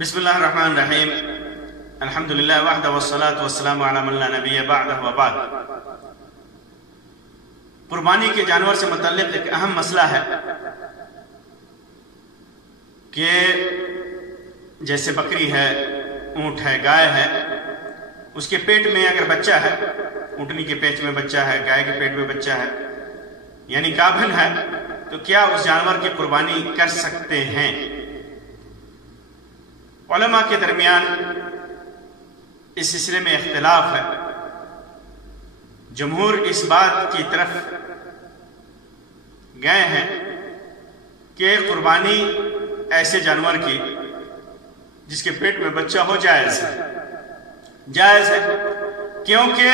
بسم اللہ الرحمن الرحیم الحمدللہ وحدہ والصلاة والسلام علی من لا نبی بعدہ وبعد۔ قربانی کے جانور سے متعلق ایک اہم مسئلہ ہے کہ جیسے بکری ہے، اونٹ ہے، گائے ہے، اس کے پیٹ میں اگر بچہ ہے، اونٹنی کے پیٹ میں بچہ ہے، گائے کے پیٹ میں بچہ ہے، یعنی گابھن ہے، تو کیا اس جانور کی قربانی کر سکتے ہیں؟ علماء کے درمیان اس سلسلے میں اختلاف ہے۔ جمہور اس بات کی طرف گئے ہیں کہ قربانی ایسے جانور کی جس کے پیٹ میں بچہ ہو جائز ہے، کیونکہ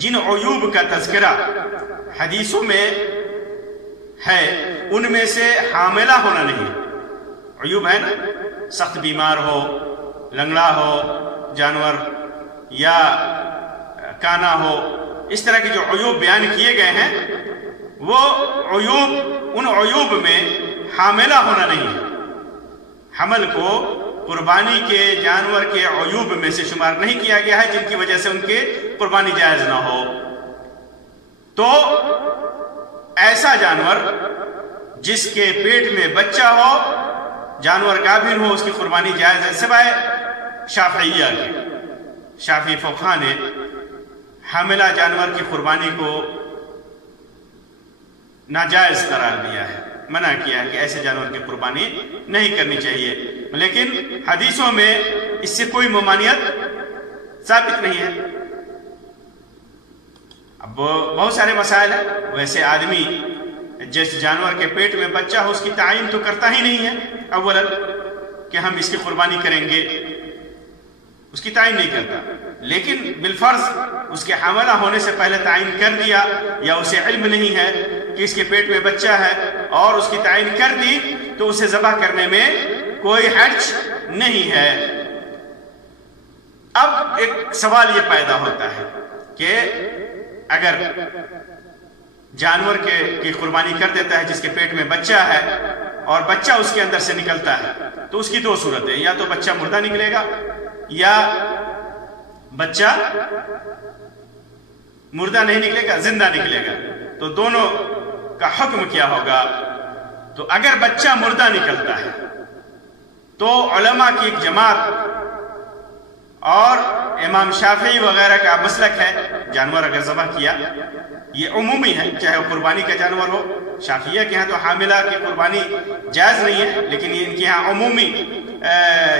جن عیوب کا تذکرہ حدیثوں میں ہے ان میں سے حاملہ ہونا نہیں ہے۔ عیوب ہے نا، سخت بیمار ہو، لنگڑا ہو جانور، یا کانا ہو، اس طرح کے جو عیوب بیان کیے گئے ہیں وہ عیوب، ان عیوب میں حاملہ ہونا نہیں ہے۔ حمل کو قربانی کے جانور کے عیوب میں سے شمار نہیں کیا گیا ہے جن کی وجہ سے ان کے قربانی جائز نہ ہو۔ تو ایسا جانور جس کے پیٹ میں بچہ ہو، جانور گابھن ہو، اس کی قربانی جائز ہے، سوائے شافعیہ کے۔ شافعی فقہاء نے حاملہ جانور کی قربانی کو ناجائز قرار دیا ہے، منع کیا ہے کہ ایسے جانور کی قربانی نہیں کرنی چاہیے، لیکن حدیثوں میں اس سے کوئی ممانعت ثابت نہیں ہے۔ اب بہت سارے مسائل ہیں، ویسے آدمی جس جانور کے پیٹ میں بچہ ہو اس کی تعین تو کرتا ہی نہیں ہے، اولا کہ ہم اس کی قربانی کریں گے، اس کی تعین نہیں کرتا، لیکن بالفرض اس کے حاملہ ہونے سے پہلے تعین کر دیا، یا اسے علم نہیں ہے کہ اس کے پیٹ میں بچہ ہے اور اس کی تعین کر دی، تو اسے ذبح کرنے میں کوئی حرج نہیں ہے۔ اب ایک سوال یہ پیدا ہوتا ہے کہ اگر جانور کی قربانی کر دیتا ہے جس کے پیٹ میں بچہ ہے اور بچہ اس کے اندر سے نکلتا ہے، تو اس کی دو صورت ہے، یا تو بچہ مردہ نکلے گا یا بچہ مردہ نہیں نکلے گا، زندہ نکلے گا۔ تو دونوں کا حکم کیا ہوگا؟ تو اگر بچہ مردہ نکلتا ہے تو علماء کی ایک جماعت اور امام شافعی وغیرہ کا مسلک ہے، جانور اگر ذبح کیا، یہ عمومی ہے، چاہے وہ قربانی کا جانور ہو۔ شافعیہ کے ہاں تو حاملہ کی قربانی جائز نہیں ہے، لیکن یہ ان کے ہاں عمومی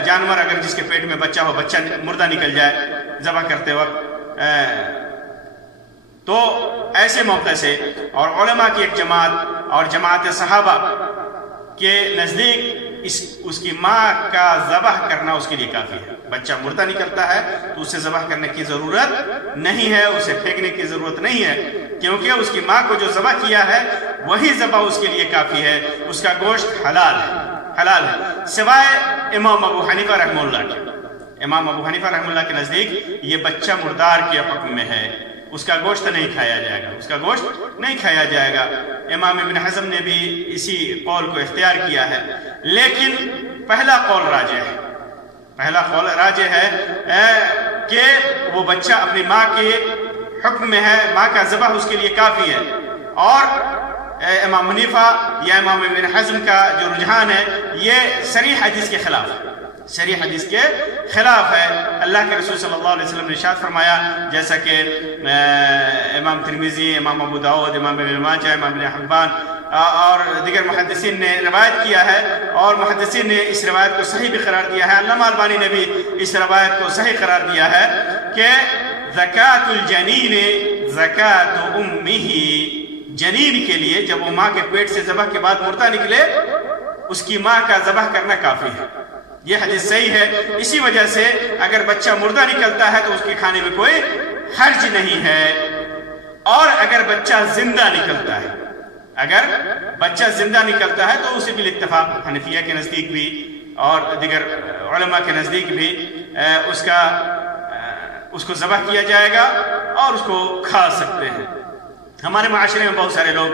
جانور اگر جس کے پیٹ میں بچہ ہو، بچہ مردہ نکل جائے ذبح کرتے وقت، تو ایسے موقع سے اور علماء کی ایک جماعت اور جماعت صحابہ کے نزدیک اس کی ماں کا ذبح کرنا اس کے لیے کافی ہے۔ بچہ مردہ نکلتا ہے تو اسے ذبح کرنے کی ضرورت نہیں ہے، اسے پھینکنے کی ضرورت نہیں ہے، کیونکہ اس کی ماں کو جو ذبح کیا ہے وہی ذبح اس کے لیے کافی ہے، اس کا گوشت حلال ہے، سوائے امام ابو حنیفہ رحمہ اللہ کے۔ امام ابو حنیفہ رحمہ اللہ کے نزدیک یہ بچہ مردار کے حکم میں ہے، اس کا گوشت نہیں کھایا جائے گا، امام ابن حزم نے بھی اسی قول کو اختیار کیا ہے، لیکن پہلا قول راجح ہے کہ وہ بچہ اپنی ماں کے حکم میں ہے، ماں کا ذبح اس کے لیے کافی ہے۔ اور امام حنیفہ یا امام ابن حزم کا جو رجحان ہے یہ صریح حدیث کے خلاف ہے۔ اللہ کے رسول صلی اللہ علیہ وسلم نے ارشاد فرمایا، جیسا کہ امام ترمذی، امام ابو داؤد، امام ابن ماجہ، امام ابن حبان اور دیگر محدثین نے روایت کیا ہے، اور محدثین نے اس روایت کو صحیح بھی قرار دیا ہے۔ علامہ البانی نے بھی اس روایت کو صحیح قرار دیا ہے کہ زکاۃ الجنین زکاۃ امہ، جنین کے لیے جب وہ ماں کے پیٹ سے ذبح کے بعد مردہ نکلے، اس کی ماں کا ذبح کرنا کافی ہے۔ یہ حدیث صحیح ہے، اسی وجہ سے اگر بچہ مردہ نکلتا ہے تو اس کے کھانے میں کوئی حرج نہیں ہے۔ اور اگر بچہ زندہ نکلتا ہے تو اسے بھی اتفاق حنفیہ کے نزدیک بھی اور دیگر علماء کے نزدیک بھی اس کو ذبح کیا جائے گا اور اس کو کھا سکتے ہیں۔ ہمارے معاشرے میں بہت سارے لوگ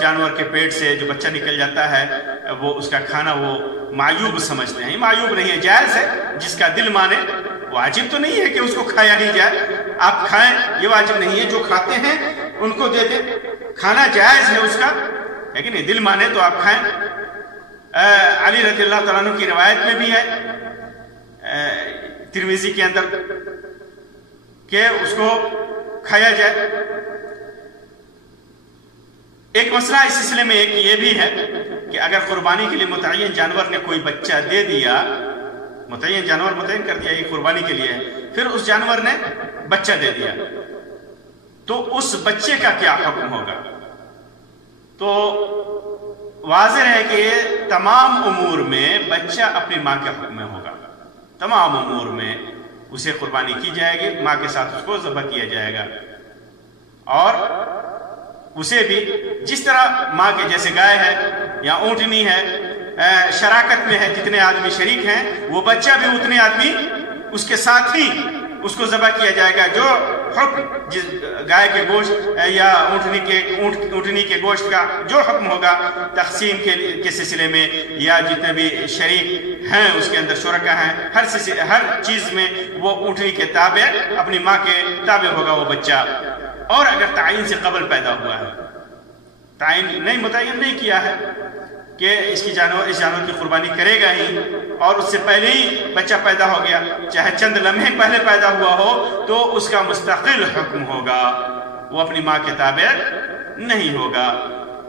جانور کے پیٹ سے جو بچہ نکل جاتا ہے وہ اس کا کھانا وہ معیوب سمجھتے ہیں. معیوب نہیں ہے، جائز ہے. جس کا دل مانے، واجب تو نہیں ہے کہ اس کو کھایا ہی جائے. آپ کھائیں یہ واجب نہیں ہے، جو کھاتے ہیں ان کو دے دیں. کھانا جائز ہے اس کا، لیکن یہ دل مانے تو آپ کھائیں. علی رضی اللہ تعالیٰ عنہ کی روایت میں بھی ہے ترمذی کے اندر کہ اس کو کھایا جائے. ایک مسئلہ اس سلسلے میں ایک یہ بھی ہے کہ اگر قربانی کے لیے متعین جانور نے کوئی بچہ دے دیا، متعین جانور متعین کر دیا یہ قربانی کے لیے، پھر اس جانور نے بچہ دے دیا، تو اس بچے کا کیا حکم ہوگا؟ تو واضح ہے کہ تمام امور میں بچہ اپنی ماں کے حکم میں ہوگا. تمام امور میں اسے قربانی کی جائے گی، ماں کے ساتھ اس کو ذبح کیا جائے گا. اور اسے بھی جس طرح ماں کے جیسے گائے ہے یا اونٹنی ہے، شراکت میں ہے، جتنے آدمی شریک ہیں وہ بچہ بھی اتنے آدمی اس کے ساتھ ہی اس کو ذبح کیا جائے گا. جو حکم جس گائے کے گوشت یا اونٹنی کے گوشت کا جو حکم ہوگا تقسیم کے سلسلے میں، یا جتنے بھی شریک ہیں اس کے اندر شرکا ہیں، ہر چیز میں وہ اونٹنی کے تابع، اپنی ماں کے تابع ہوگا وہ بچہ. اور اگر تعین سے قبل پیدا ہوا ہے، تعین نہیں متعین نہیں کیا ہے کہ اس جانور کی قربانی کرے گا ہی، اور اس سے پہلے ہی بچہ پیدا ہو گیا، چاہے چند لمحے پہلے پیدا ہوا ہو، تو اس کا مستقل حکم ہوگا، وہ اپنی ماں کے تابع نہیں ہوگا.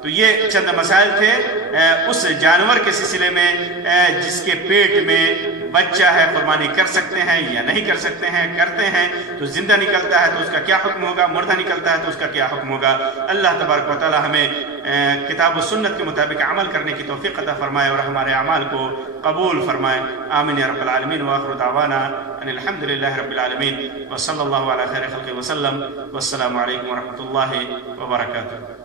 تو یہ چند مسائل تھے اس جانور کے سلسلے میں جس کے پیٹ میں بچہ ہے، قربانی کر سکتے ہیں یا نہیں کر سکتے ہیں. کرتے ہیں تو زندہ نکلتا ہے تو اس کا کیا حکم ہوگا، مردہ نکلتا ہے تو اس کا کیا حکم ہوگا. اللہ تبارک و تعالی ہمیں کتاب و سنت کے مطابق عمل کرنے کی توفیق عطا فرمائے اور ہمارے اعمال کو قبول فرمائے. آمین یا رب العالمین. وآخر دعوانا ان الحمد للہ رب العالمین، وصلی اللہ علی خیر خلق وسلم، والسلام علیکم ورحمۃ اللہ وبرکاتہ.